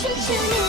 should you.